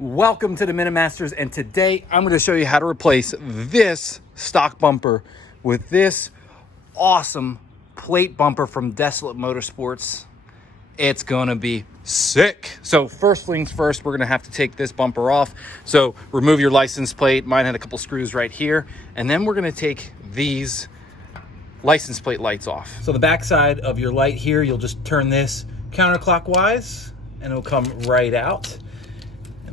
Welcome to the Minimasters, and today I'm going to show you how to replace this stock bumper with this awesome plate bumper from Desolate Motorsports. It's going to be sick. So first things first, we're going to have to take this bumper off. So remove your license plate. Mine had a couple screws right here. And then we're going to take these license plate lights off. So the back side of your light here, you'll just turn this counterclockwise and it'll come right out.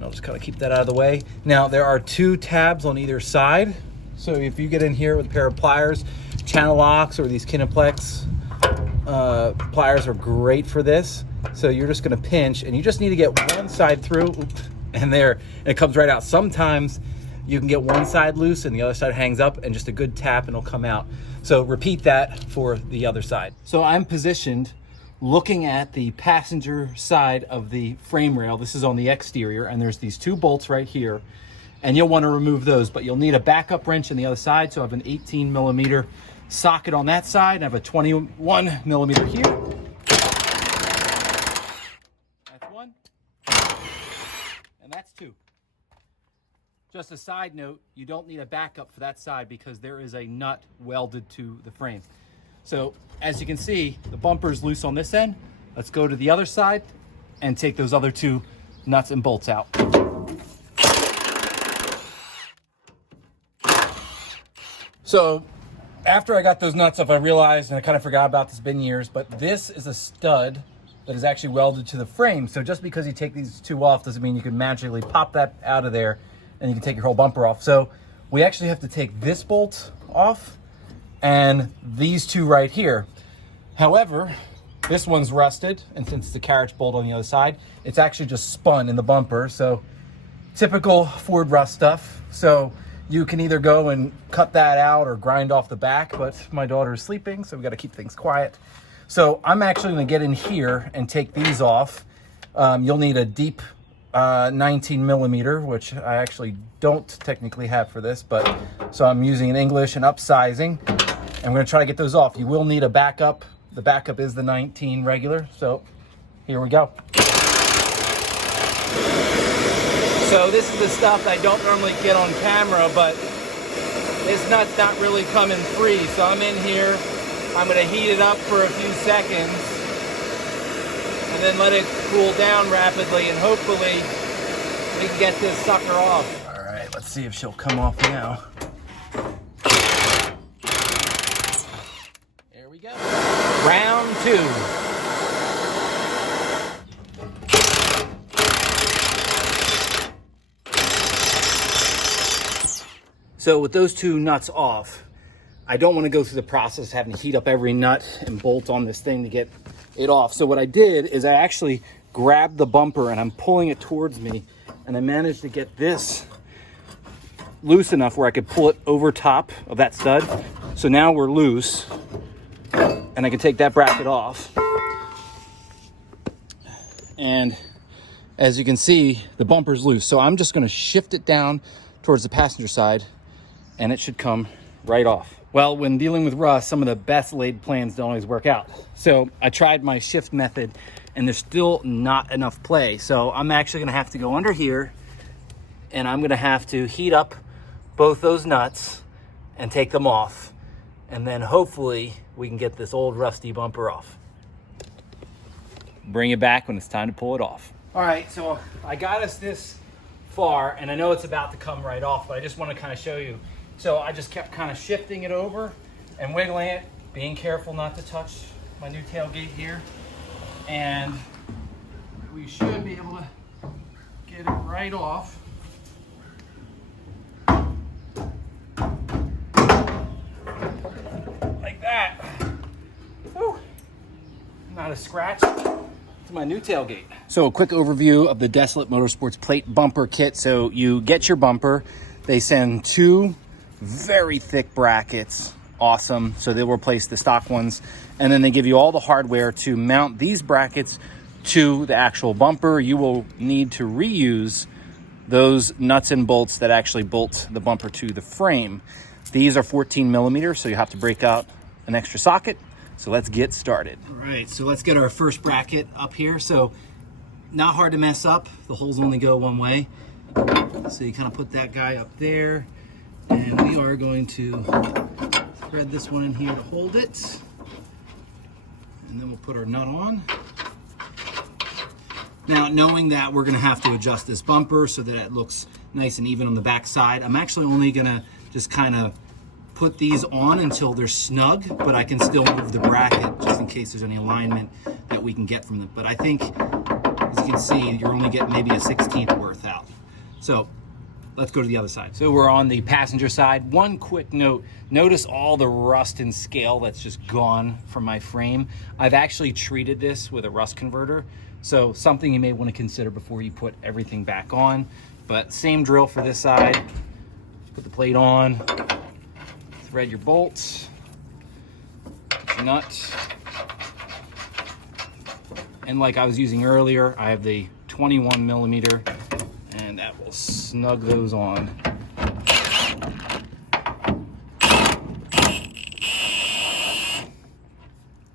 I'll just kind of keep that out of the way. Now, there are two tabs on either side. So if you get in here with a pair of pliers, channel locks or these Kineplex pliers are great for this. So you're just gonna pinch and you just need to get one side through and there, and it comes right out. Sometimes you can get one side loose and the other side hangs up, and just a good tap and it'll come out. So repeat that for the other side. So I'm positioned looking at the passenger side of the frame rail. This is on the exterior, and there's these two bolts right here, and you'll want to remove those, but you'll need a backup wrench on the other side. So I have an 18 millimeter socket on that side, and I have a 21 millimeter here. That's one, and that's two. Just a side note, you don't need a backup for that side because there is a nut welded to the frame. So as you can see, the bumper is loose on this end. Let's go to the other side and take those other two nuts and bolts out. So after I got those nuts off, I realized, and I kind of forgot about this, it's been years, but this is a stud that is actually welded to the frame. So just because you take these two off doesn't mean you can magically pop that out of there and you can take your whole bumper off. So we actually have to take this bolt off and these two right here. However, this one's rusted, and since it's a carriage bolt on the other side, it's actually just spun in the bumper. So typical Ford rust stuff. So you can either go and cut that out or grind off the back, but my daughter is sleeping, so we got to keep things quiet. So I'm actually going to get in here and take these off. You'll need a deep 19 millimeter, which I actually don't technically have for this, but so I'm using an English and upsizing. And we're going to try to get those off. You will need a backup. The backup is the 19 regular. So here we go. So this is the stuff I don't normally get on camera, but this nut's not really coming free. So I'm in here. I'm going to heat it up for a few seconds and then let it cool down rapidly, and hopefully we can get this sucker off. All right, let's see if she'll come off now. Round two. So with those two nuts off, I don't want to go through the process of having to heat up every nut and bolt on this thing to get it off. So what I did is I actually grabbed the bumper and I'm pulling it towards me, and I managed to get this loose enough where I could pull it over top of that stud. So now we're loose, and I can take that bracket off. And as you can see, the bumper's loose. So I'm just gonna shift it down towards the passenger side, and it should come right off. Well, when dealing with rust, some of the best laid plans don't always work out. So I tried my shift method, and there's still not enough play. So I'm actually gonna have to go under here, and I'm gonna have to heat up both those nuts and take them off. And then hopefully we can get this old rusty bumper off. Bring it back when it's time to pull it off. All right, so I got us this far, and I know it's about to come right off, but I just want to kind of show you. So I just kept kind of shifting it over and wiggling it, being careful not to touch my new tailgate here. And we should be able to get it right off. That. Whew. Not a scratch to my new tailgate. So a quick overview of the Desolate Motorsports plate bumper kit. So you get your bumper, they send two very thick brackets, awesome, so they'll replace the stock ones, and then they give you all the hardware to mount these brackets to the actual bumper. You will need to reuse those nuts and bolts that actually bolt the bumper to the frame. These are 14 millimeters, so you have to break out an extra socket. So let's get started. All right, so let's get our first bracket up here. So not hard to mess up. The holes only go one way. So you kind of put that guy up there, and we are going to thread this one in here to hold it. And then we'll put our nut on. Now, knowing that we're gonna have to adjust this bumper so that it looks nice and even on the back side, I'm actually only gonna just kind of put these on until they're snug, but I can still move the bracket just in case there's any alignment that we can get from them. But I think, as you can see, you're only getting maybe a 1/16 worth out. So let's go to the other side. So we're on the passenger side. One quick note, notice all the rust and scale that's just gone from my frame. I've actually treated this with a rust converter, so something you may want to consider before you put everything back on. But same drill for this side. Put the plate on, thread your bolts, put your nut, and like I was using earlier, I have the 21 millimeter, and that will snug those on.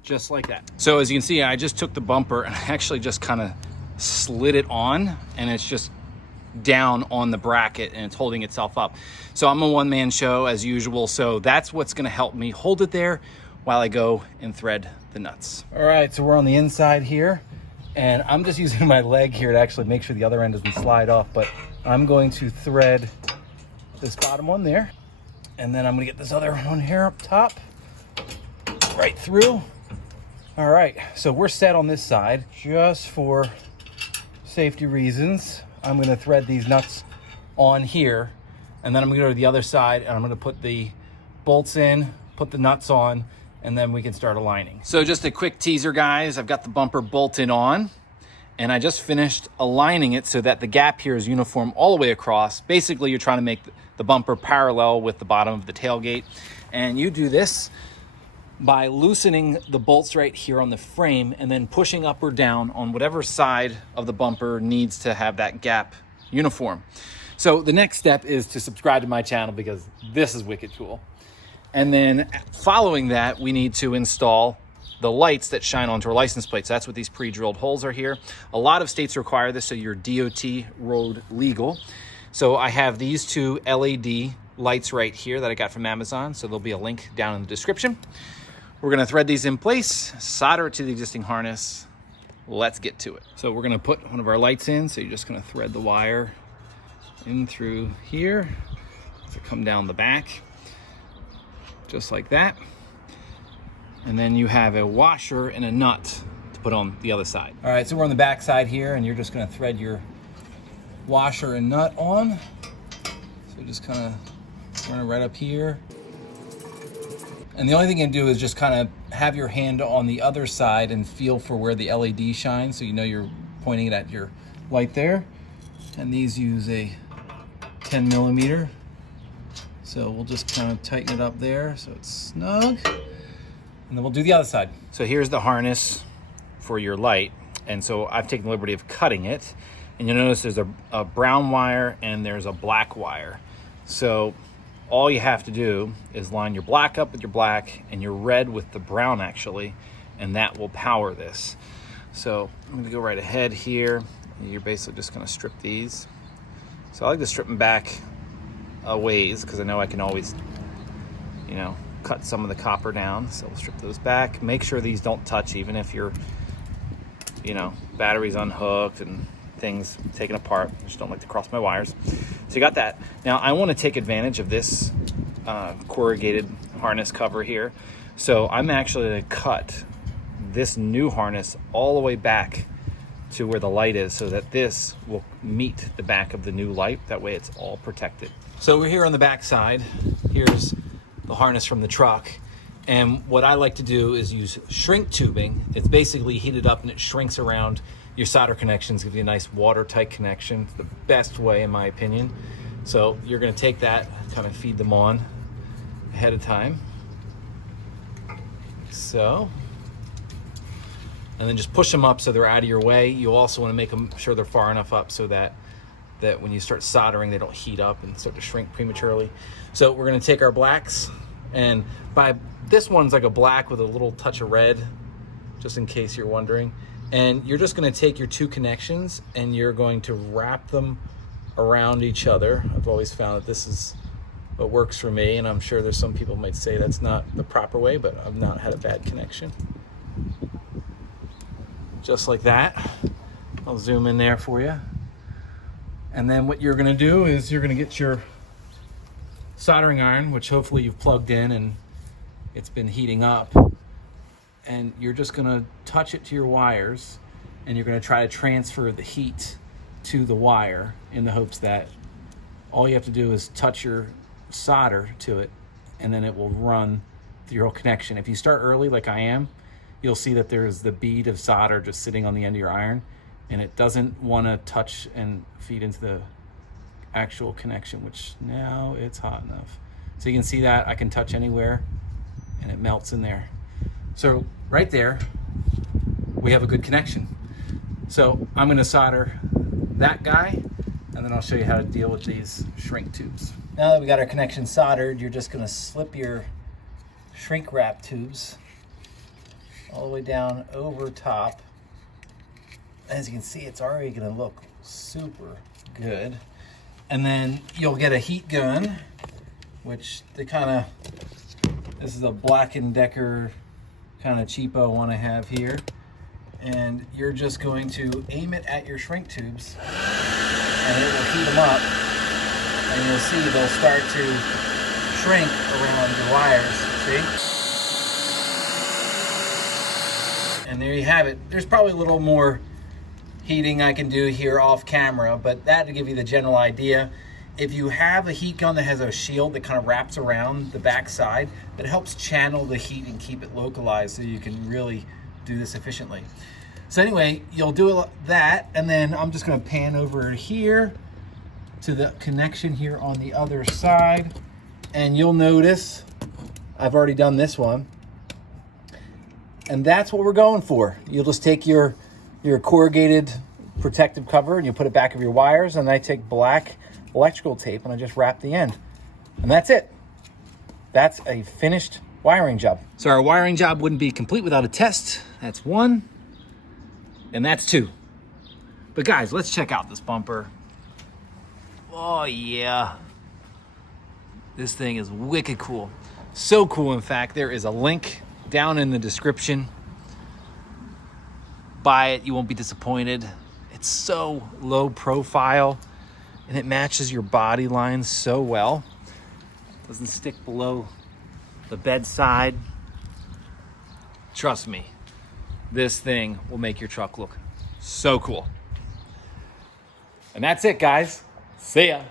Just like that. So as you can see, I just took the bumper and I actually just kind of slid it on, and it's just down on the bracket and it's holding itself up. So I'm a one-man show as usual, so that's what's gonna help me hold it there while I go and thread the nuts. All right, so we're on the inside here, and I'm just using my leg here to actually make sure the other end doesn't slide off, but I'm going to thread this bottom one there, and then I'm gonna get this other one here up top, right through. All right, so we're set on this side. Just for safety reasons, I'm gonna thread these nuts on here, and then I'm gonna go to the other side and I'm gonna put the bolts in, put the nuts on, and then we can start aligning. So just a quick teaser, guys. I've got the bumper bolted on, and I just finished aligning it so that the gap here is uniform all the way across. Basically, you're trying to make the bumper parallel with the bottom of the tailgate, and you do this by loosening the bolts right here on the frame and then pushing up or down on whatever side of the bumper needs to have that gap uniform. So the next step is to subscribe to my channel because this is wicked cool. And then following that, we need to install the lights that shine onto our license plates. That's what these pre-drilled holes are here. A lot of states require this, so you're DOT road legal. So I have these two LED lights right here that I got from Amazon, so there'll be a link down in the description. We're gonna thread these in place, solder it to the existing harness. Let's get to it. So we're gonna put one of our lights in, so you're just gonna thread the wire in through here to come down the back, just like that. And then you have a washer and a nut to put on the other side. All right, so we're on the back side here, and you're just gonna thread your washer and nut on. So just kind of run it right up here. And the only thing you can do is just kind of have your hand on the other side and feel for where the LED shines, so you know you're pointing it at your light there. And these use a 10 millimeter. So we'll just kind of tighten it up there so it's snug. And then we'll do the other side. So here's the harness for your light. And so I've taken the liberty of cutting it. And you'll notice there's a brown wire and there's a black wire. So all you have to do is line your black up with your black and your red with the brown actually, and that will power this. So I'm gonna go right ahead here. You're basically just gonna strip these. So I like to strip them back a ways because I know I can always, you know, cut some of the copper down. So we'll strip those back. Make sure these don't touch even if your, you know, battery's unhooked and things taken apart. I just don't like to cross my wires. So you got that. Now I want to take advantage of this corrugated harness cover here. So I'm actually going to cut this new harness all the way back to where the light is so that this will meet the back of the new light. That way it's all protected. So we're here on the back side. Here's the harness from the truck. And what I like to do is use shrink tubing. It's basically heated up and it shrinks around your solder connections, give you a nice watertight connection. It's the best way in my opinion. So you're gonna take that, kind of feed them on ahead of time. So, and then just push them up so they're out of your way. You also wanna make them sure they're far enough up so that when you start soldering, they don't heat up and start to shrink prematurely. So we're gonna take our blacks, and this one's like a black with a little touch of red, just in case you're wondering. And you're just gonna take your two connections and you're going to wrap them around each other. I've always found that this is what works for me, and I'm sure there's some people might say that's not the proper way, but I've not had a bad connection. Just like that. I'll zoom in there for you. And then what you're gonna do is you're gonna get your soldering iron, which hopefully you've plugged in and it's been heating up. And you're just gonna touch it to your wires, and you're gonna try to transfer the heat to the wire in the hopes that all you have to do is touch your solder to it, and then it will run through your whole connection. If you start early like I am, you'll see that there's the bead of solder just sitting on the end of your iron, and it doesn't want to touch and feed into the actual connection, which now it's hot enough. So you can see that I can touch anywhere and it melts in there. So right there, we have a good connection. So I'm going to solder that guy, and then I'll show you how to deal with these shrink tubes. Now that we got our connection soldered, you're just going to slip your shrink wrap tubes all the way down over top. As you can see, it's already going to look super good. And then you'll get a heat gun, which this is a Black & Decker kind of cheapo one I have here. And you're just going to aim it at your shrink tubes, and it will heat them up. And you'll see they'll start to shrink around your wires, see? And there you have it. There's probably a little more heating I can do here off camera, but that to give you the general idea. If you have a heat gun that has a shield that kind of wraps around the back side, that helps channel the heat and keep it localized so you can really do this efficiently. So anyway, you'll do that, and then I'm just going to pan over here to the connection here on the other side, and you'll notice I've already done this one, and that's what we're going for. You'll just take your corrugated protective cover and you put it back of your wires, and I take black electrical tape and I just wrap the end, and that's it. That's a finished wiring job. So our wiring job wouldn't be complete without a test. That's one, and that's two. But guys, let's check out this bumper. Oh yeah, this thing is wicked cool. So cool, in fact, there is a link down in the description. Buy it, you won't be disappointed. It's so low profile and it matches your body lines so well. Doesn't stick below the bedside. Trust me, this thing will make your truck look so cool. And that's it, guys. See ya.